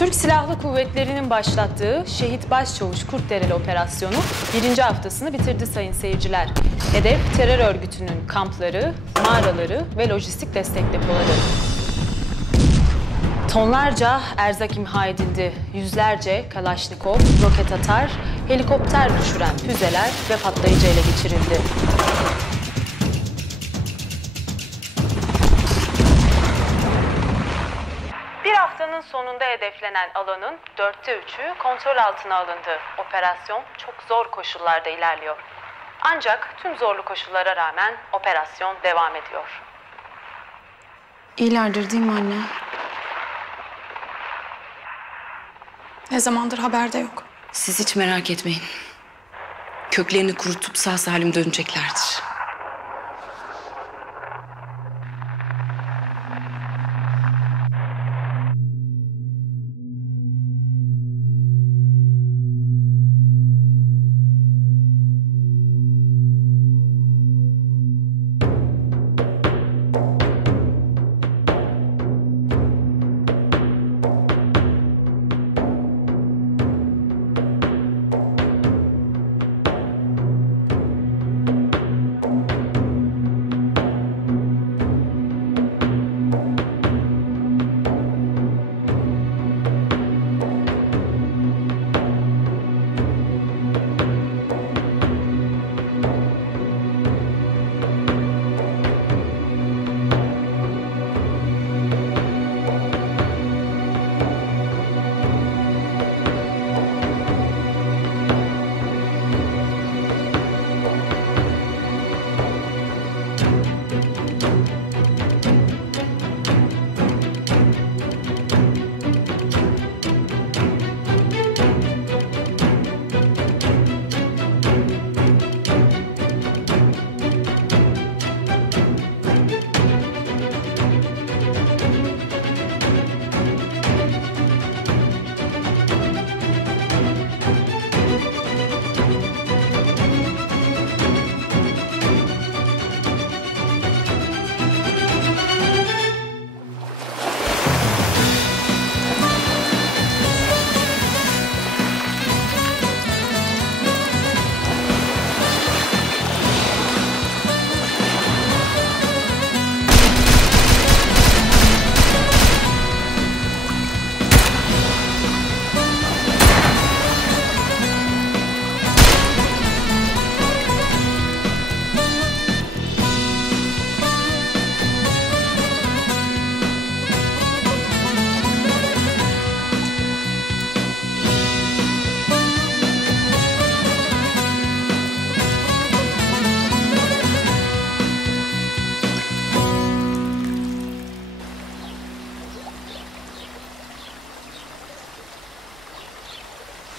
Türk Silahlı Kuvvetleri'nin başlattığı Şehit Başçavuş Kurtdereli operasyonu 1. haftasını bitirdi sayın seyirciler. Hedef terör örgütünün kampları, mağaraları ve lojistik destek depoları. Tonlarca erzak imha edildi. Yüzlerce Kalaşnikov, roket atar, helikopter düşüren füzeler ve patlayıcı ele geçirildi. Bir haftanın sonunda hedeflenen alanın 3'ü kontrol altına alındı. Operasyon çok zor koşullarda ilerliyor. Ancak tüm zorlu koşullara rağmen operasyon devam ediyor. İyilerdir değil mi anne? Ne zamandır haberde yok. Siz hiç merak etmeyin. Köklerini kurutup sağ salim döneceklerdir.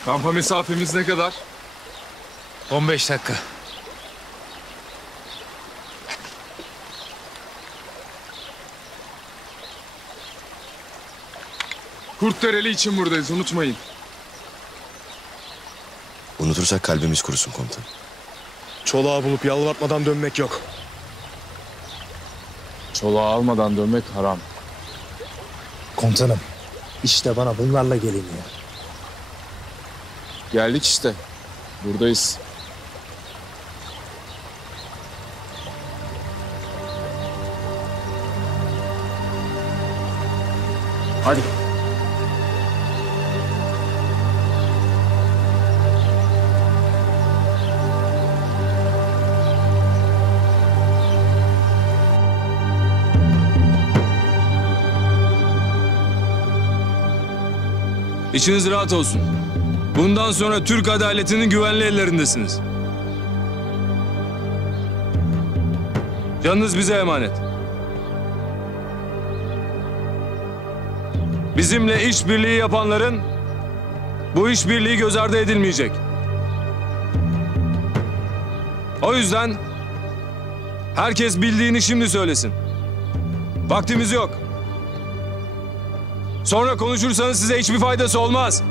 Kampa mesafemiz ne kadar? 15 dakika. Kurtdereli için buradayız, unutmayın. Unutursak kalbimiz kurusun komutan. Çolağı bulup yalvartmadan dönmek yok. Çoluğa almadan dönmek haram. Komutanım, işte bana bunlarla geliniyor. Geldik işte. Buradayız. Hadi. İçiniz rahat olsun. Bundan sonra Türk adaletinin güvenli ellerindesiniz. Canınız bize emanet. Bizimle işbirliği yapanların bu işbirliği göz ardı edilmeyecek. O yüzden herkes bildiğini şimdi söylesin. Vaktimiz yok. Sonra konuşursanız size hiçbir faydası olmaz.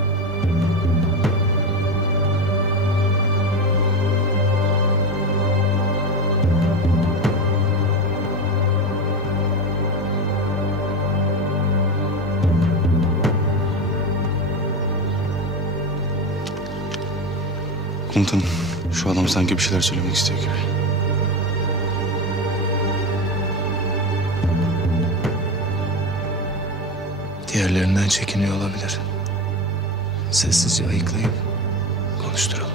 Komutanım, şu adam sanki bir şeyler söylemek istiyor gibi. Diğerlerinden çekiniyor olabilir. Sessizce ayıklayıp konuşturalım.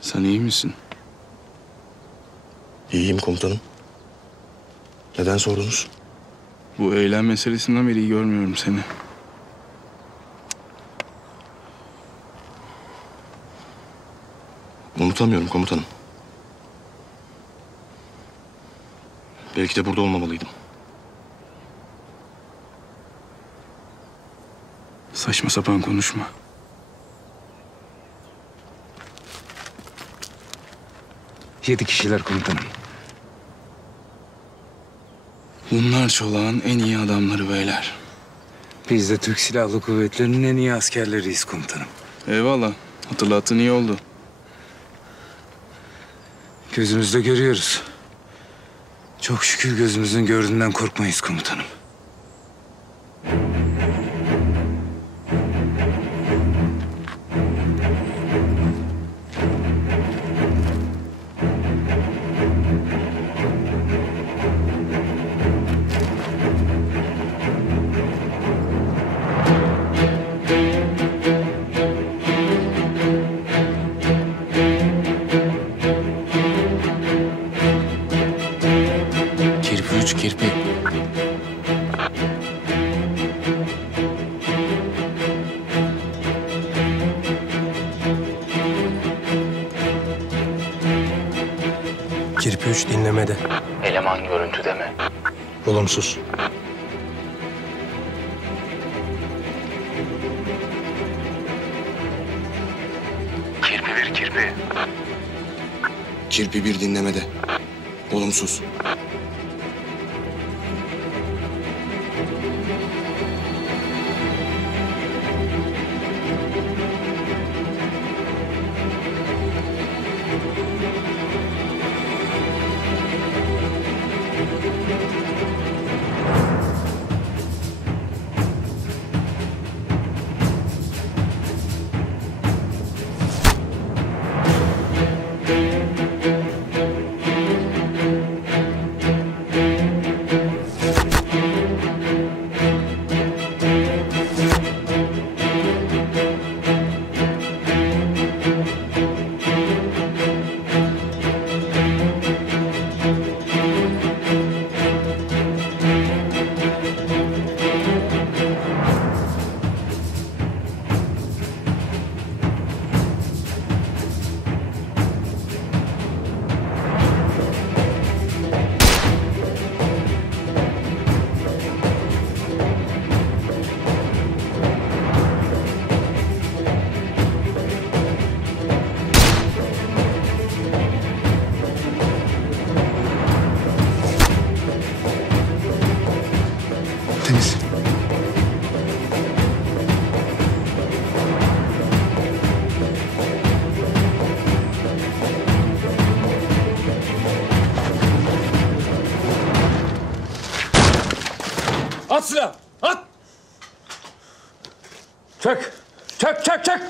Sen iyi misin? İyiyim komutanım. Neden sordunuz? Bu eylem meselesinden beri iyi görmüyorum seni. Unutamıyorum komutanım. Belki de burada olmamalıydım. Saçma sapan konuşma. Yedi kişiler komutanım. Bunlar Çolak'ın en iyi adamları beyler. Biz de Türk Silahlı Kuvvetleri'nin en iyi askerleriyiz komutanım. Eyvallah. Hatırlattığın iyi oldu. Gözümüzde görüyoruz. Çok şükür gözümüzün gördüğünden korkmayız komutanım. Kirpi 3 kirpi. Kirpi 3 dinlemede. Eleman görüntüde mi? Olumsuz. Kirpi bir kirpi. Kirpi bir dinlemede. Olumsuz. Temiz. At silah! At! Çök! Çök, çök, çök!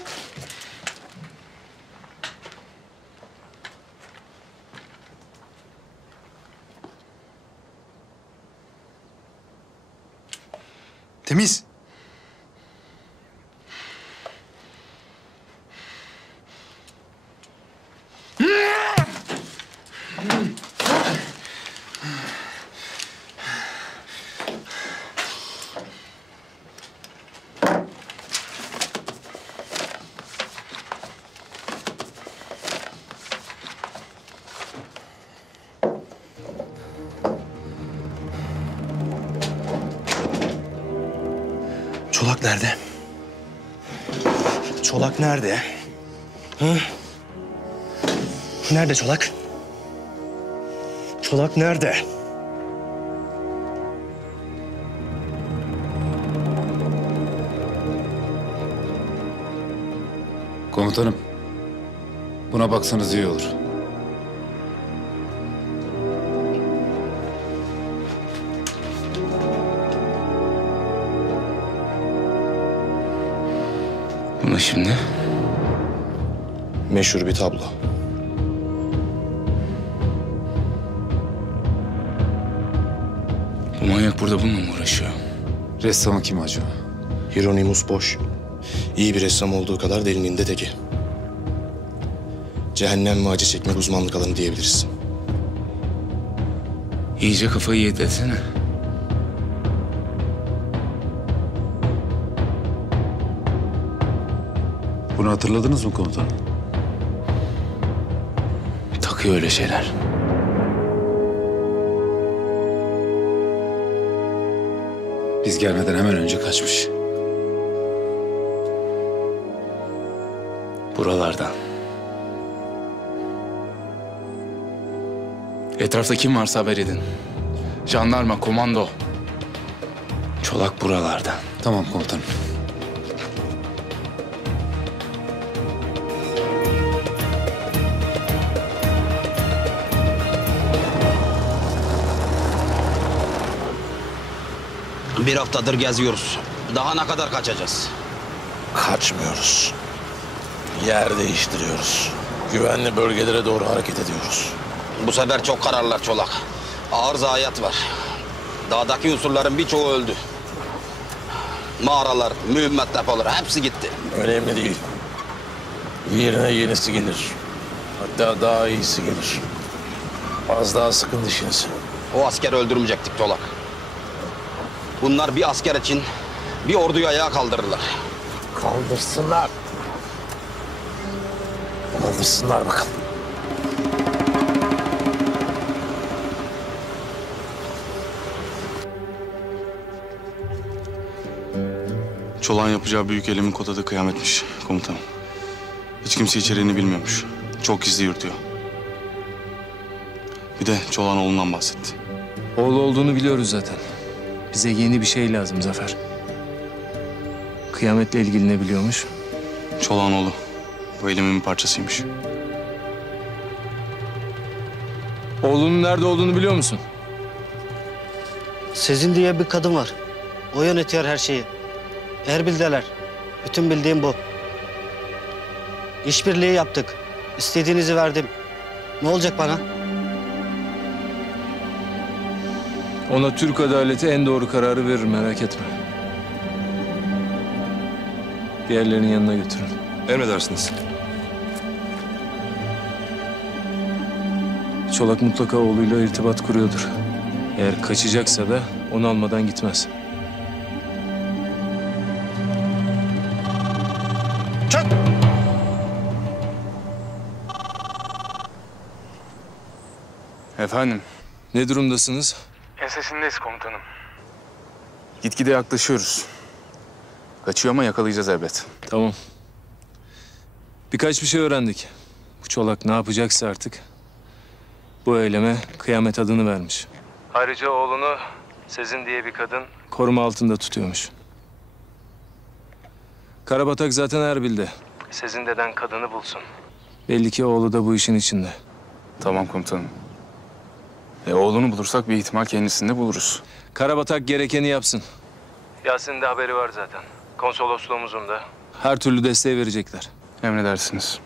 Temiz. Çolak nerede? Çolak nerede? Hı? Nerede Çolak? Çolak nerede? Komutanım, buna baksanız iyi olur. Bu ne şimdi? Meşhur bir tablo. Bu manyak burada bununla mı uğraşıyor? Ressamı kim acaba? Hieronymus Bosch. İyi bir ressam olduğu kadar delinin de teki. Cehennem ve acı çekmek uzmanlık alanı diyebiliriz. İyice kafayı yedi desene. Bunu hatırladınız mı komutanım? Takıyor öyle şeyler. Biz gelmeden hemen önce kaçmış. Buralardan. Etrafta kim varsa haber edin. Jandarma, komando. Çolak buralardan. Tamam komutanım. Bir haftadır geziyoruz. Daha ne kadar kaçacağız? Kaçmıyoruz. Yer değiştiriyoruz. Güvenli bölgelere doğru hareket ediyoruz. Bu sefer çok kararlılar Çolak. Ağır zayiat var. Dağdaki unsurların birçoğu öldü. Mağaralar, mühimmat depoları hepsi gitti. Önemli değil. Yerine yenisi gelir. Hatta daha iyisi gelir. Az daha sıkın dişinizi. O askeri öldürmeyecektik Çolak. Bunlar bir asker için bir orduyu ayağa kaldırırlar. Kaldırsınlar. Kaldırsınlar bakalım. Çolak'ın yapacağı büyük eylemin kod adı kıyametmiş komutanım. Hiç kimse içeriğini bilmiyormuş. Çok gizli yürütüyor. Bir de Çolak'ın oğlundan bahsetti. Oğlu olduğunu biliyoruz zaten. Bize yeni bir şey lazım Zafer. Kıyametle ilgili ne biliyormuş? Çolak'ın oğlu. Bu eylemin bir parçasıymış. Oğlunun nerede olduğunu biliyor musun? Sezin diye bir kadın var. O yönetiyor her şeyi. Erbil'deler. Bütün bildiğim bu. İşbirliği yaptık. İstediğinizi verdim. Ne olacak bana? Ona Türk adaleti en doğru kararı verir, merak etme. Diğerlerinin yanına götürün. Emredersiniz. Çolak mutlaka oğluyla irtibat kuruyordur. Eğer kaçacaksa da onu almadan gitmez. Çök! Efendim? Ne durumdasınız? Ensesindeyiz komutanım. Gitgide yaklaşıyoruz. Kaçıyor ama yakalayacağız elbet. Tamam. Birkaç bir şey öğrendik. Bu Çolak ne yapacaksa artık bu eyleme kıyamet adını vermiş. Ayrıca oğlunu Sezin diye bir kadın koruma altında tutuyormuş. Karabatak zaten Erbil'de. Sezin deden kadını bulsun. Belli ki oğlu da bu işin içinde. Tamam komutanım. Oğlunu bulursak bir ihtimal kendisini de buluruz. Karabatak gerekeni yapsın. Yasin'in de haberi var zaten. Konsolosluğumuzun da. Her türlü desteği verecekler. Emredersiniz.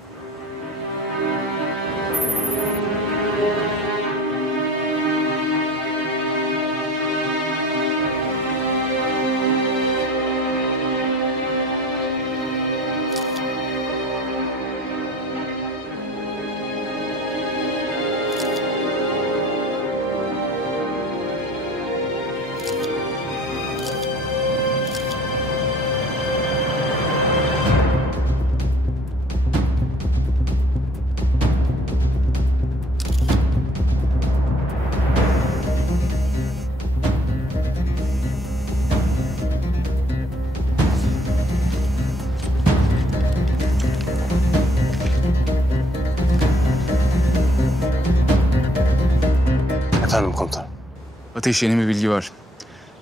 Efendim komutanım. Ateş, yeni bir bilgi var.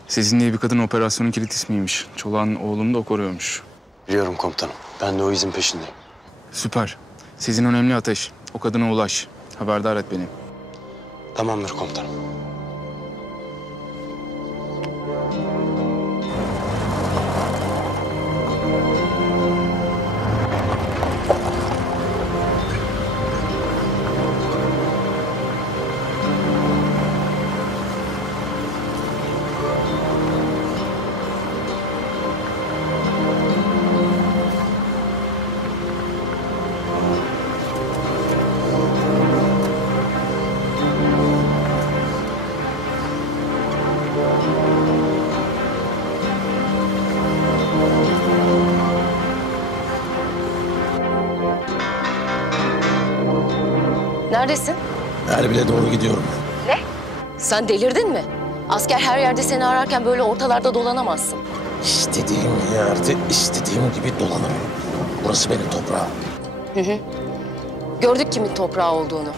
Sezin diye bir kadın operasyonun kilit ismiymiş. Çolak'ın oğlunu da o koruyormuş. Biliyorum komutanım. Ben de o izin peşindeyim. Süper. Sizin önemli ateş. O kadına ulaş. Haberdar et beni. Tamamdır komutanım. Neredesin? Erbil'e doğru gidiyorum. Ne? Sen delirdin mi? Asker her yerde seni ararken böyle ortalarda dolanamazsın. İstediğim yerde istediğim gibi dolanırım. Burası benim toprağım. Hı hı. Gördük kimin toprağı olduğunu.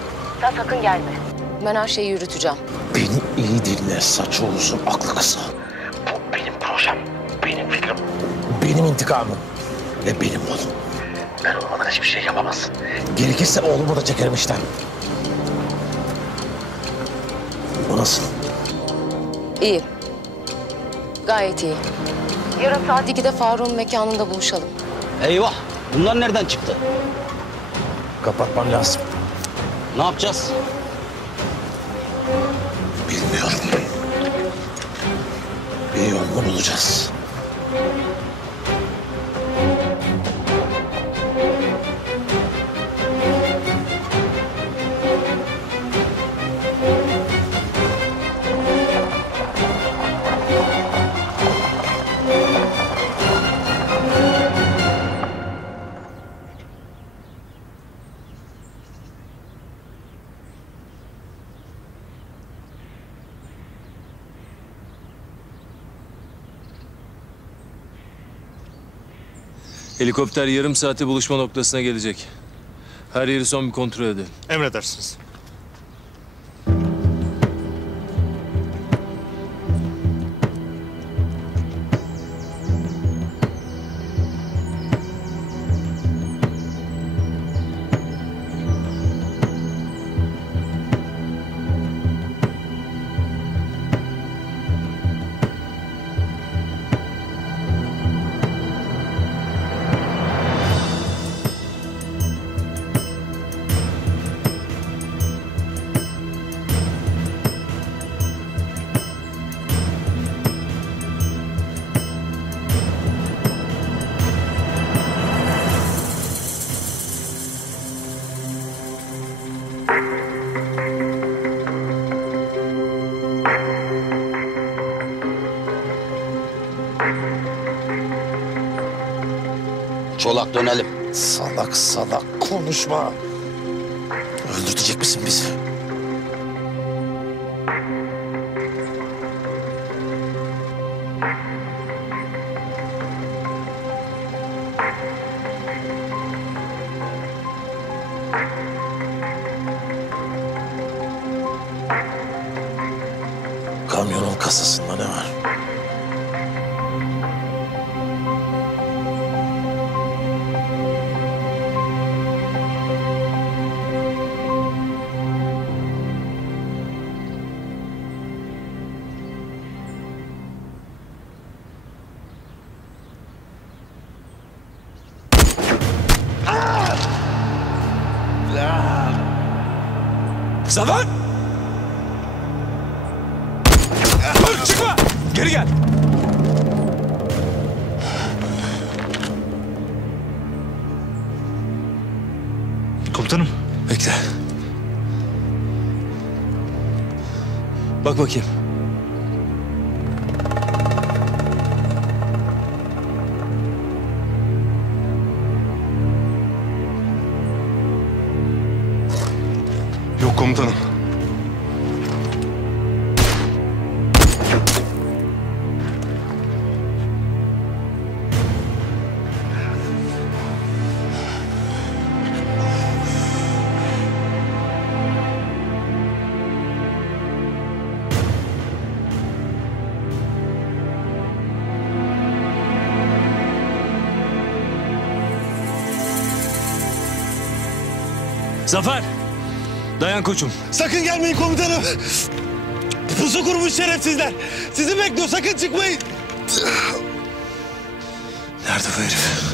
Sen sakın gelme. Ben her şeyi yürüteceğim. Beni iyi dinle, saçı uzun, aklı kısa. Bu benim projem, benim fikrim, benim intikamım ve benim oğlum. Ben olmadan hiçbir şey yapamazsın. Gerekirse oğlumu da çekerim işten. Bu nasıl? İyi. Gayet iyi. Yarın saat 2'de Faruk'un mekanında buluşalım. Eyvah! Bunlar nereden çıktı? Kapatmam lazım. Ne yapacağız? Bilmiyorum. Bir yolunu bulacağız. Helikopter yarım saate buluşma noktasına gelecek. Her yeri son bir kontrol edin. Emredersiniz. Çolak dönelim. Salak salak konuşma. Öldürtecek misin bizi? Kamyonun kasasında ne var? Zafer! Dur çıkma! Geri gel! Komutanım. Bekle. Bak bakayım. Yok komutanım. Zafer! Dayan koçum. Sakın gelmeyin komutanım. Pusu kurmuş şerefsizler. Sizi bekliyor, sakın çıkmayın. Nerede bu herif?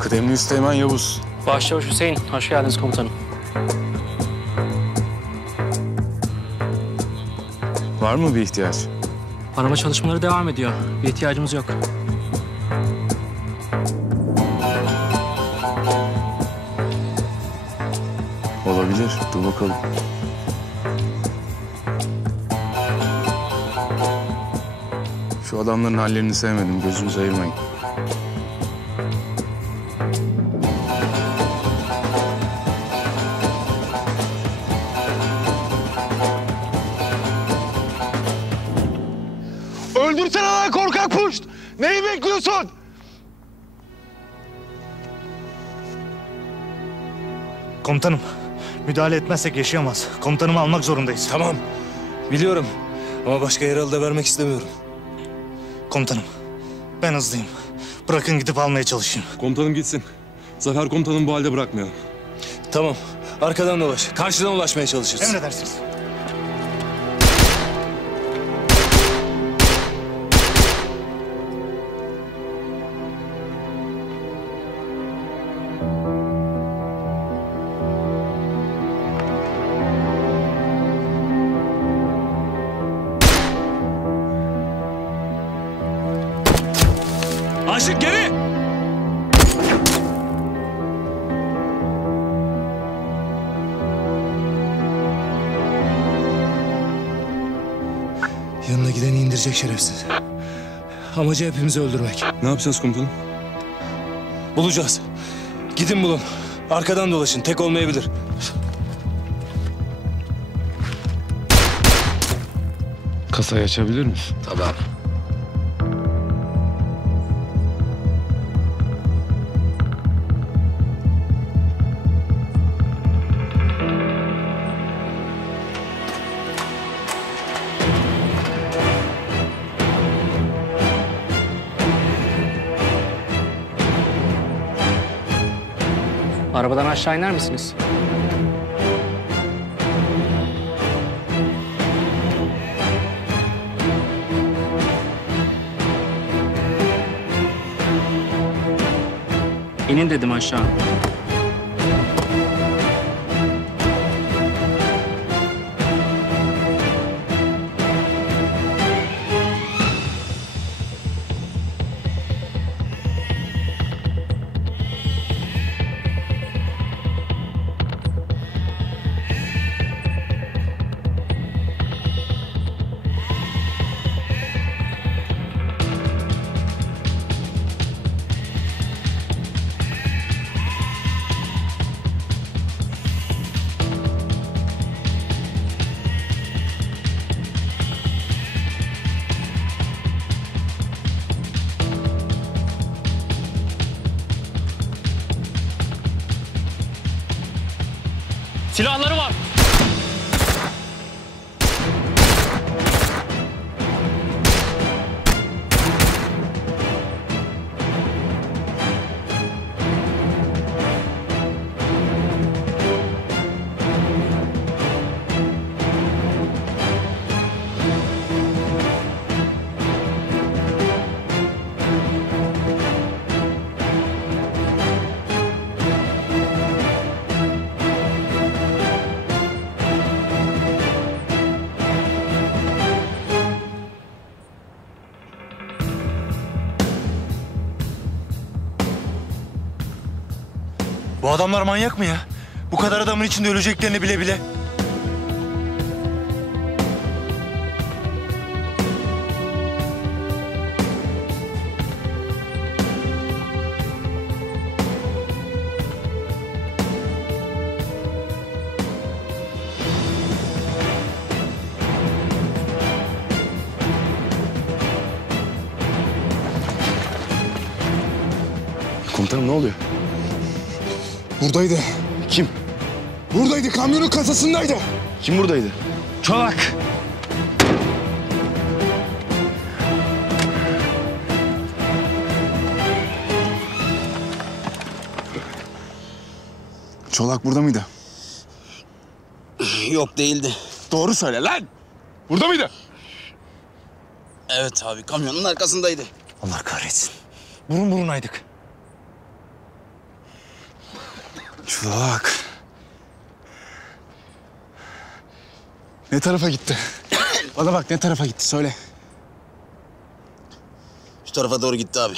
Kıdemli Üsteğmen Yavuz. Başçavuş Hüseyin, hoş geldiniz komutanım. Var mı bir ihtiyaç? Arama çalışmaları devam ediyor. Bir ihtiyacımız yok. Olabilir. Dur bakalım. Şu adamların hallerini sevmedim. Gözünüzü ayırmayın. Öldürsene lan korkak puşt! Neyi bekliyorsun? Komutanım, müdahale etmezsek yaşayamaz. Komutanımı almak zorundayız. Tamam, biliyorum. Ama başka yaralı da vermek istemiyorum. Komutanım, ben hızlıyım. Bırakın gidip almaya çalışayım. Komutanım gitsin. Zafer komutanım bu halde bırakmayalım. Tamam, arkadan dolaş. Karşıdan ulaşmaya çalışırız. Emredersiniz. Aşık geri! Yanına gideni indirecek şerefsiz. Amacı hepimizi öldürmek. Ne yapacağız komutanım? Bulacağız. Gidin bulun. Arkadan dolaşın. Tek olmayabilir. Kasayı açabilir misin? Tabii abi. Arabadan aşağı iner misiniz? İnin dedim aşağı. Silahları var. Bu adamlar manyak mı ya? Bu kadar adamın içinde öleceklerini bile bile. Komutanım ne oluyor? Buradaydı. Kim? Buradaydı, kamyonun kasasındaydı. Kim buradaydı? Çolak. Çolak burada mıydı? Yok değildi. Doğru söyle lan! Burada mıydı? Evet abi, kamyonun arkasındaydı. Allah kahretsin. Burun burunaydık. Çolak. Ne tarafa gitti? Bana bak, ne tarafa gitti söyle. Şu tarafa doğru gitti abi.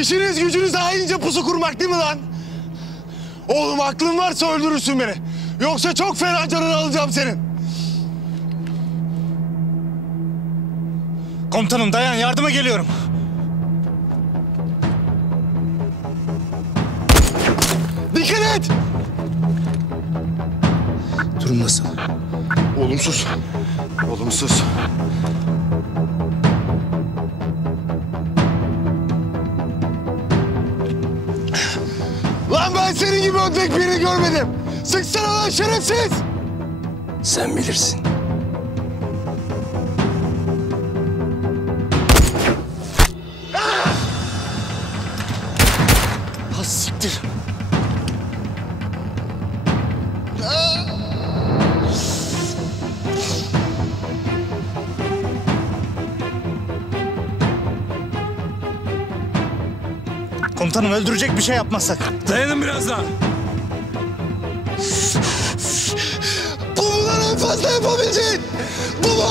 İşiniz gücünüz haince pusu kurmak değil mi lan? Oğlum aklın varsa öldürürsün beni. Yoksa çok fena canını alacağım senin. Komutanım dayan, yardıma geliyorum. Dikkat et! Durum nasıl? Olumsuz. Olumsuz. Lan ben senin gibi ödlek birini görmedim. Sıksana lan şerefsiz! Sen bilirsin. Ha siktir. Komutanım öldürecek bir şey yapmazsak. Dayanın biraz daha. Bu bundan en fazla yapabileceğin. Bu mu?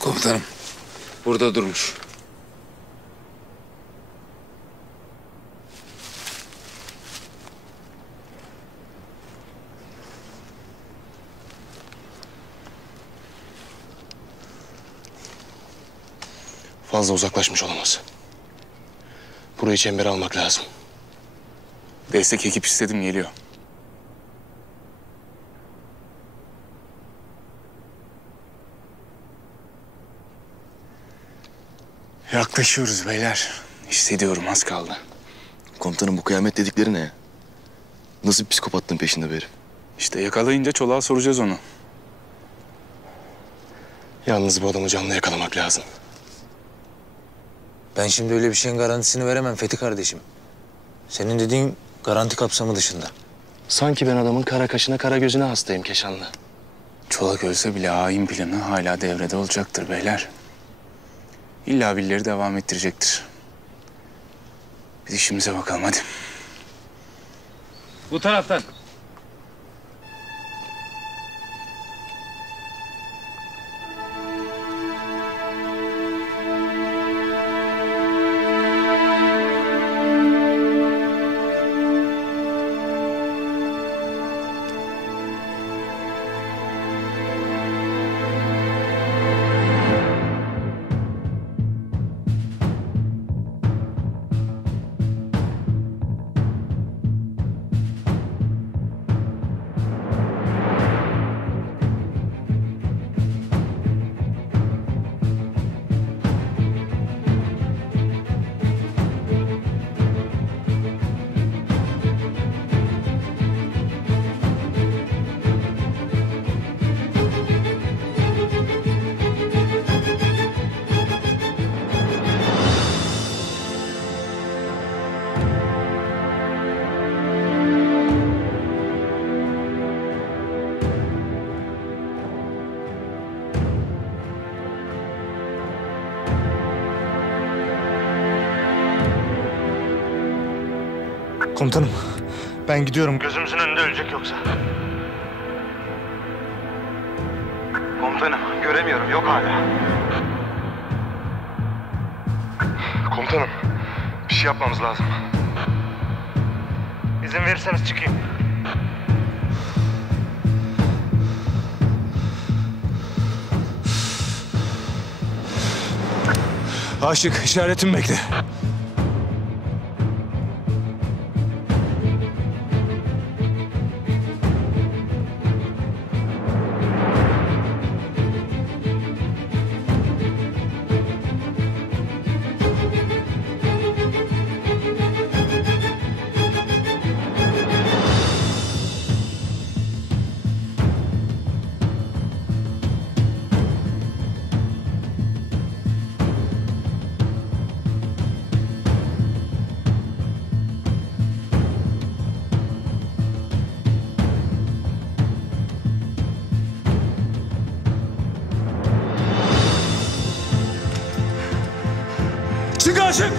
Komutanım, burada durmuş. Fazla uzaklaşmış olamaz. Burayı çembere almak lazım. Destek ekip istedim, geliyor. Yaklaşıyoruz beyler. Hissediyorum, az kaldı. Komutanım bu kıyamet dedikleri ne ya? Nasıl bir psikopatlığın peşinde bu herif? İşte yakalayınca Çolak'a soracağız onu. Yalnız bu adamı canlı yakalamak lazım. Ben şimdi öyle bir şeyin garantisini veremem Fethi kardeşim. Senin dediğin garanti kapsamı dışında. Sanki ben adamın kara kaşına kara gözüne hastayım Keşanlı. Çolak ölse bile hain planı hala devrede olacaktır beyler. İlla birileri devam ettirecektir. Biz işimize bakalım hadi. Bu taraftan. Komutanım, ben gidiyorum. Gözümüzün önünde ölecek yoksa. Komutanım göremiyorum, yok hala. Komutanım bir şey yapmamız lazım. İzin verirseniz çıkayım. Aşık, işaretimi bekle. Çık Aşık!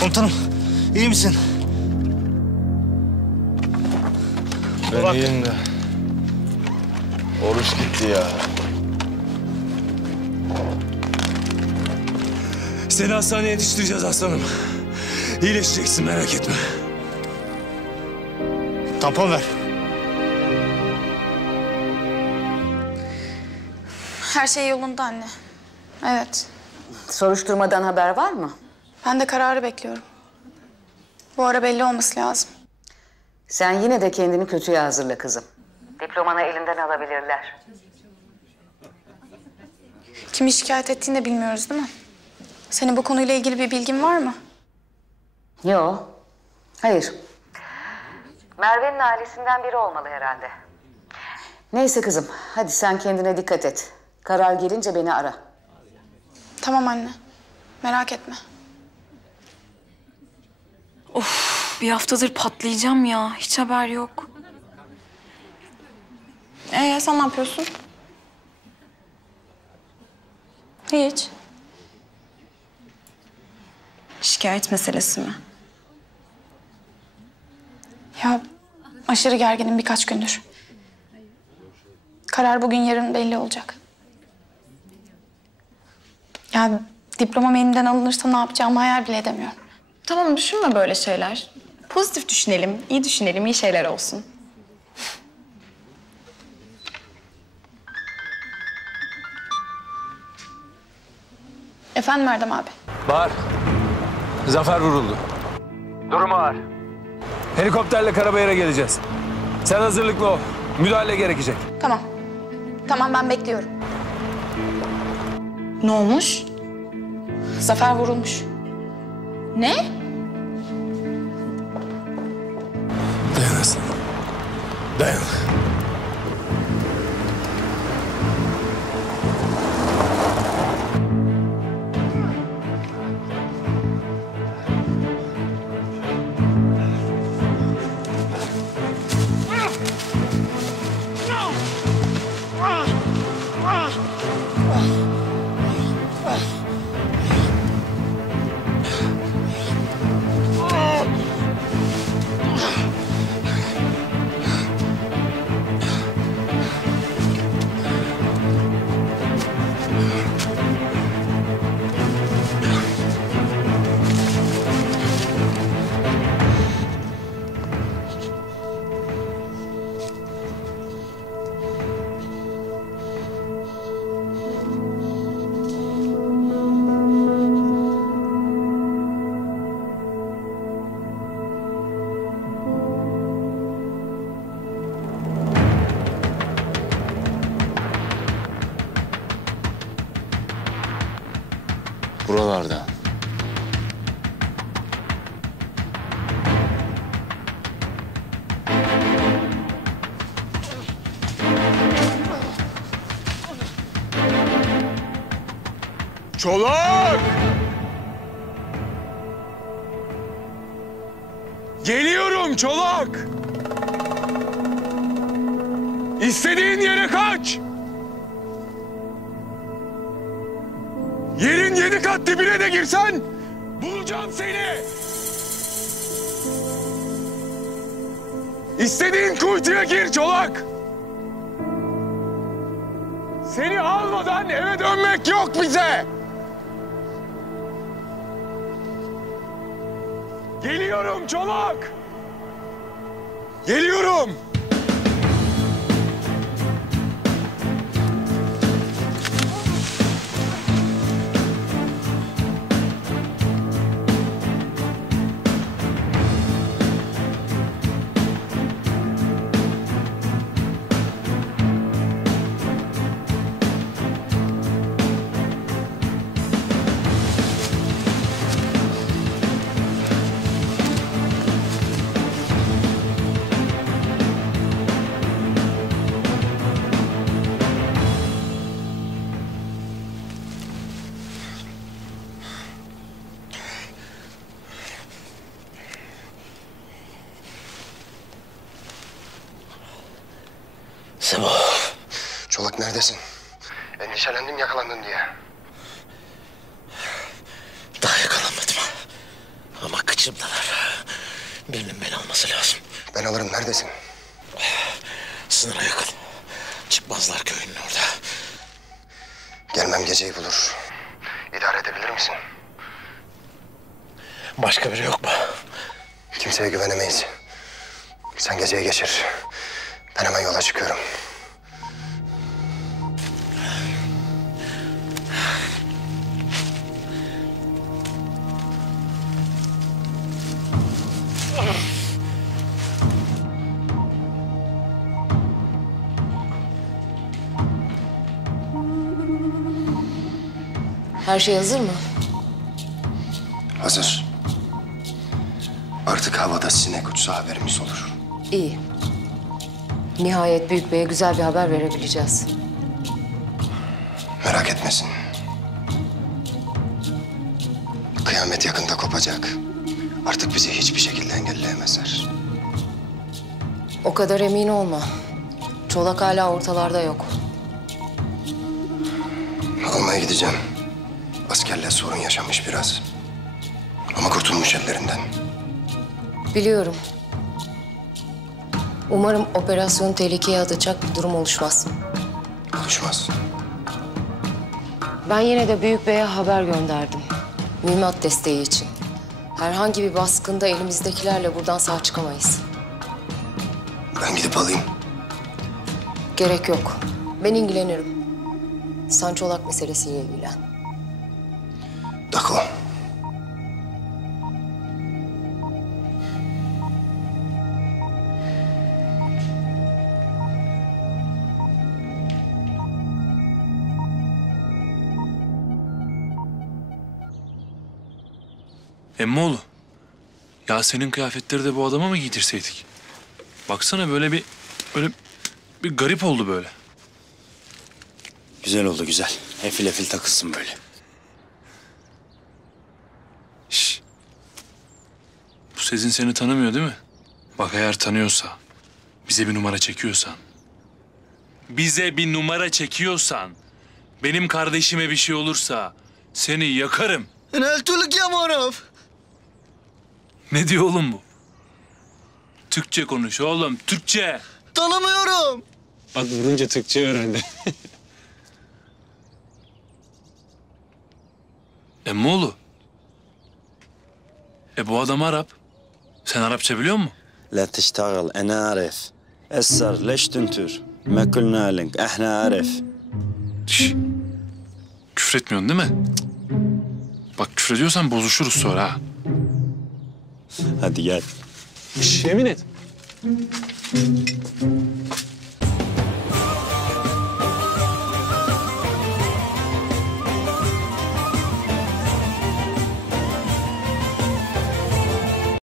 Komutanım, iyi misin? Ben iyiyim de. Oruç gitti ya. Seni hastaneye yetiştireceğiz aslanım. İyileşeceksin, merak etme. Tampon ver. Her şey yolunda anne. Evet. Soruşturmadan haber var mı? Ben de kararı bekliyorum. Bu ara belli olması lazım. Sen yine de kendini kötüye hazırla kızım. Diplomanı elinden alabilirler. Kimi şikayet ettiğini de bilmiyoruz değil mi? Senin bu konuyla ilgili bir bilgin var mı? Yok. Hayır. Merve'nin ailesinden biri olmalı herhalde. Neyse kızım, hadi sen kendine dikkat et. Karar gelince beni ara. Tamam anne. Merak etme. Of, bir haftadır patlayacağım ya. Hiç haber yok. Sen ne yapıyorsun? Hiç. Şikayet meselesi mi? Ya aşırı gerginim birkaç gündür. Karar bugün yarın belli olacak. Ya diplomam elimden alınırsa ne yapacağımı hayal bile edemiyorum. Tamam düşünme böyle şeyler. Pozitif düşünelim, iyi şeyler olsun. Efendim Erdem abi. Bahar. Zafer vuruldu. Durum ağır. Helikopterle Karabayır'a geleceğiz. Sen hazırlıklı ol. Müdahale gerekecek. Tamam. Tamam ben bekliyorum. Ne olmuş? Zafer vurulmuş. Ne? Dayan aslanım. Dayan. Buralarda. Çolak! Geliyorum Çolak! İstediğin yere kaç! Yerin 7 kat dibine de girsen bulacağım seni! İstediğin kuytuya gir Çolak! Seni almadan eve dönmek yok bize! Geliyorum Çolak! Geliyorum! Sebo. Çolak neredesin? Endişelendim yakalandın diye. Daha yakalanmadım. Ama kıçımdalar. Birinin beni alması lazım. Ben alırım. Neredesin? Sınıra yakın. Çıkmazlar köyünün orada. Gelmem geceyi bulur. İdare edebilir misin? Başka biri yok mu? Kimseye güvenemeyiz. Sen geceyi geçir. Ben hemen yola çıkıyorum. Her şey hazır mı? Hazır. Artık havada sinek uçsa haberimiz olur. İyi. Nihayet Büyük Bey'e güzel bir haber verebileceğiz. Merak etmesin. Kıyamet yakında kopacak. Artık bizi hiçbir şekilde engelleyemezler. O kadar emin olma. Çolak hala ortalarda yok. Almaya gideceğim. Askerler sorun yaşamış biraz. Ama kurtulmuş ellerinden. Biliyorum. Umarım operasyonu tehlikeye atacak bir durum oluşmaz. Oluşmaz. Ben yine de Büyük Bey'e haber gönderdim. Mühimmat desteği için. Herhangi bir baskında elimizdekilerle buradan sağ çıkamayız. Ben gidip alayım. Gerek yok. Ben ilgilenirim. Sen Çolak meselesiyle ilgilen. D'accord. Emmoğlu, ya senin kıyafetleri de bu adama mı giydirseydik? Baksana böyle bir garip oldu böyle. Güzel oldu güzel. Efil efil takılsın böyle. Şş. Bu Sezin seni tanımıyor değil mi? Bak eğer tanıyorsa, bize bir numara çekiyorsan, benim kardeşime bir şey olursa seni yakarım. Eneltülük ya morov. Ne diyor oğlum bu? Türkçe konuş oğlum, Türkçe. Tanımıyorum. Bak vurunca Türkçe öğrendi. Emmoğlu. Bu adam Arap. Sen Arapça biliyor musun? لا تشتغل أنا أعرف. أسر ليش تنتر؟ ما قلنا لك إحنا عارف. Küfretmiyorsun değil mi? Bak küfrediyorsan bozuşuruz sonra ha. Hadi gel. Yemin et.